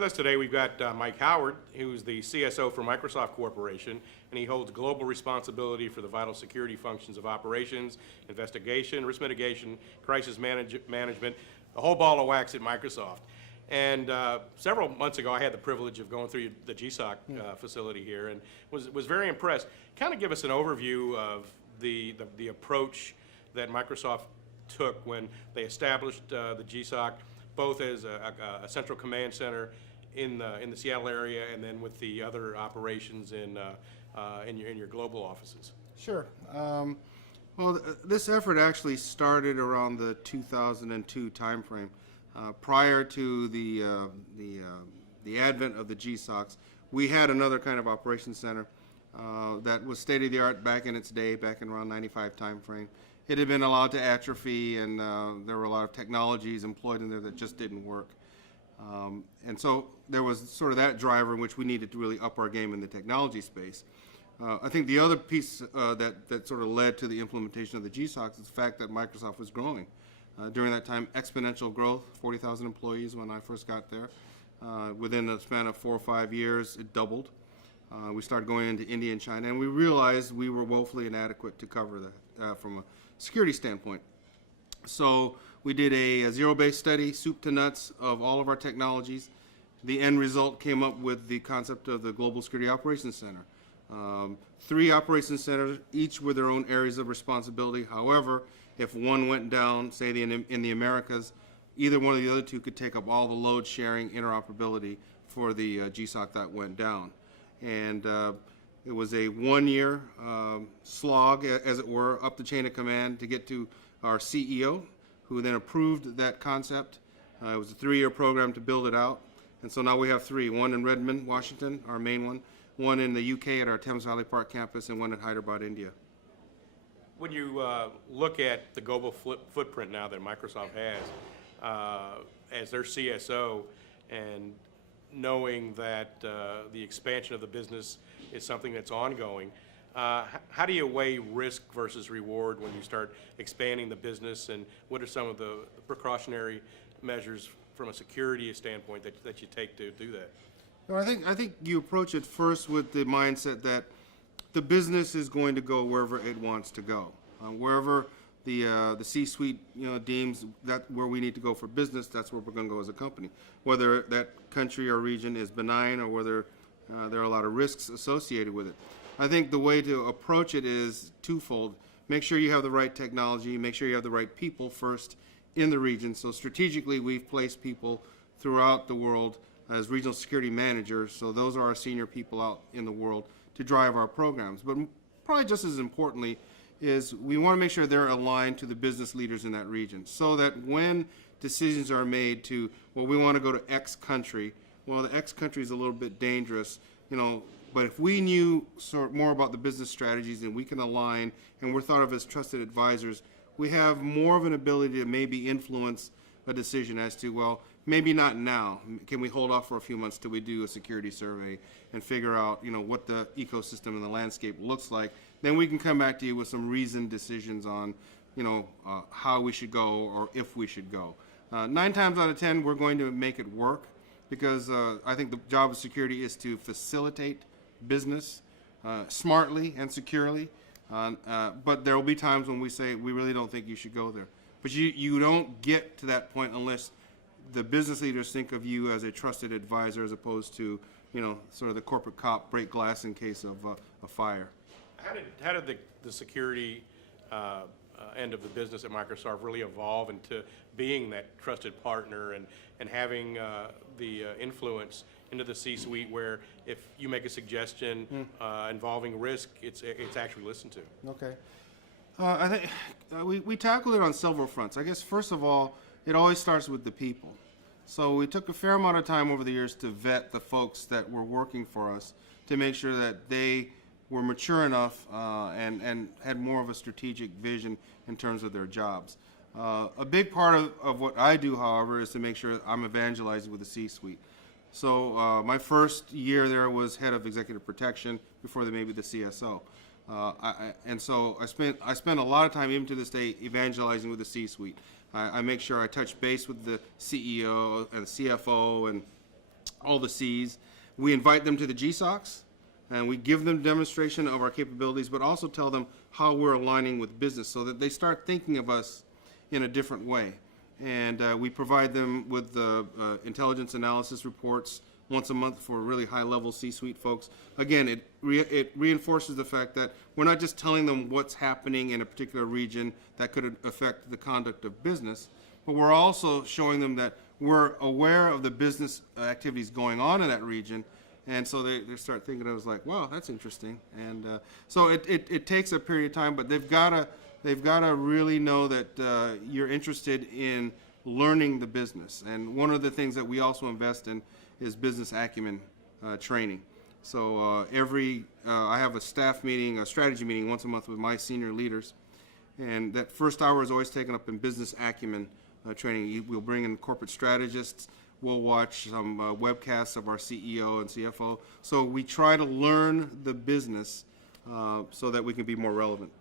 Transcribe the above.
With us today, we've got Mike Howard, who's the CSO for Microsoft Corporation, and he holds global responsibility for the vital security functions of operations, investigation, risk mitigation, crisis management, the whole ball of wax at Microsoft. And several months ago, I had the privilege of going through the GSOC facility here and was very impressed. Kind of give us an overview of the approach that Microsoft took when they established the GSOC, both as a central command center in the Seattle area, and then with the other operations in your global offices. Sure. Well, this effort actually started around the 2002 timeframe. Prior to the advent of the GSOCs, we had another kind of operations center that was state-of-the-art back in its day, back in around 95 timeframe. It had been allowed to atrophy, and there were a lot of technologies employed in there that just didn't work. And so there was sort of that driver in which we needed to really up our game in the technology space. I think the other piece that sort of led to the implementation of the GSOCs is the fact that Microsoft was growing. During that time, exponential growth, 40,000 employees when I first got there. Within a span of 4 or 5 years, it doubled. We started going into India and China, and we realized we were woefully inadequate to cover that from a security standpoint. So we did a zero-based study, soup to nuts, of all of our technologies. The end result came up with the concept of the Global Security Operations Center. 3 operations centers, each with their own areas of responsibility. However, if one went down, say in the Americas, either one of the other two could take up all the load sharing interoperability for the GSOC that went down. And it was a 1-year slog, as it were, up the chain of command to get to our CEO, who then approved that concept. It was a 3-year program to build it out. And so now we have 3, one in Redmond, Washington, our main one in the UK at our Thames Valley Park campus, and one at Hyderabad, India. When you look at the global footprint now that Microsoft has as their CSO, and knowing that the expansion of the business is something that's ongoing, how do you weigh risk versus reward when you start expanding the business, and what are some of the precautionary measures from a security standpoint that you take to do that? Well, I think you approach it first with the mindset that the business is going to go wherever it wants to go. Wherever the C-suite deems that where we need to go for business, that's where we're going to go as a company. Whether that country or region is benign, or whether there are a lot of risks associated with it. I think the way to approach it is twofold. Make sure you have the right technology, make sure you have the right people first in the region. So strategically, we've placed people throughout the world as regional security managers. So those are our senior people out in the world to drive our programs. But probably just as importantly is we want to make sure they're aligned to the business leaders in that region, so that when decisions are made to, well, we want to go to X country, well, the X country is a little bit dangerous, but if we knew more about the business strategies and we can align and we're thought of as trusted advisors, we have more of an ability to maybe influence a decision as to, well, maybe not now. Can we hold off for a few months till we do a security survey and figure out, what the ecosystem and the landscape looks like? Then we can come back to you with some reasoned decisions on, how we should go or if we should go. 9 times out of 10, we're going to make it work, because I think the job of security is to facilitate business smartly and securely. But there will be times when we say we really don't think you should go there. But you don't get to that point unless the business leaders think of you as a trusted advisor, as opposed to, sort of the corporate cop, break glass in case of a fire. How did the security end of the business at Microsoft really evolve into being that trusted partner and having the influence into the C-suite, where if you make a suggestion involving risk, it's actually listened to? Okay. I think we tackled it on several fronts. I guess first of all, it always starts with the people. So we took a fair amount of time over the years to vet the folks that were working for us to make sure that they were mature enough and had more of a strategic vision in terms of their jobs. A big part of what I do, however, is to make sure I'm evangelizing with the C-suite. So my first year there was head of executive protection, before they made me the CSO. And so I spent a lot of time, even to this day, evangelizing with the C-suite. I make sure I touch base with the CEO and the CFO all the C's. We invite them to the GSOCs, and we give them demonstration of our capabilities, but also tell them how we're aligning with business so that they start thinking of us in a different way. And we provide them with intelligence analysis reports once a month for really high-level C-suite folks. Again, it reinforces the fact that we're not just telling them what's happening in a particular region that could affect the conduct of business, but we're also showing them that we're aware of the business activities going on in that region, and so they start thinking of us like, wow, that's interesting. And so it takes a period of time, but they've got to really know that you're interested in learning the business. And one of the things that we also invest in is business acumen training. So I have a staff meeting, a strategy meeting once a month with my senior leaders, and that first hour is always taken up in business acumen training. We'll bring in corporate strategists. We'll watch some webcasts of our CEO and CFO. So we try to learn the business so that we can be more relevant.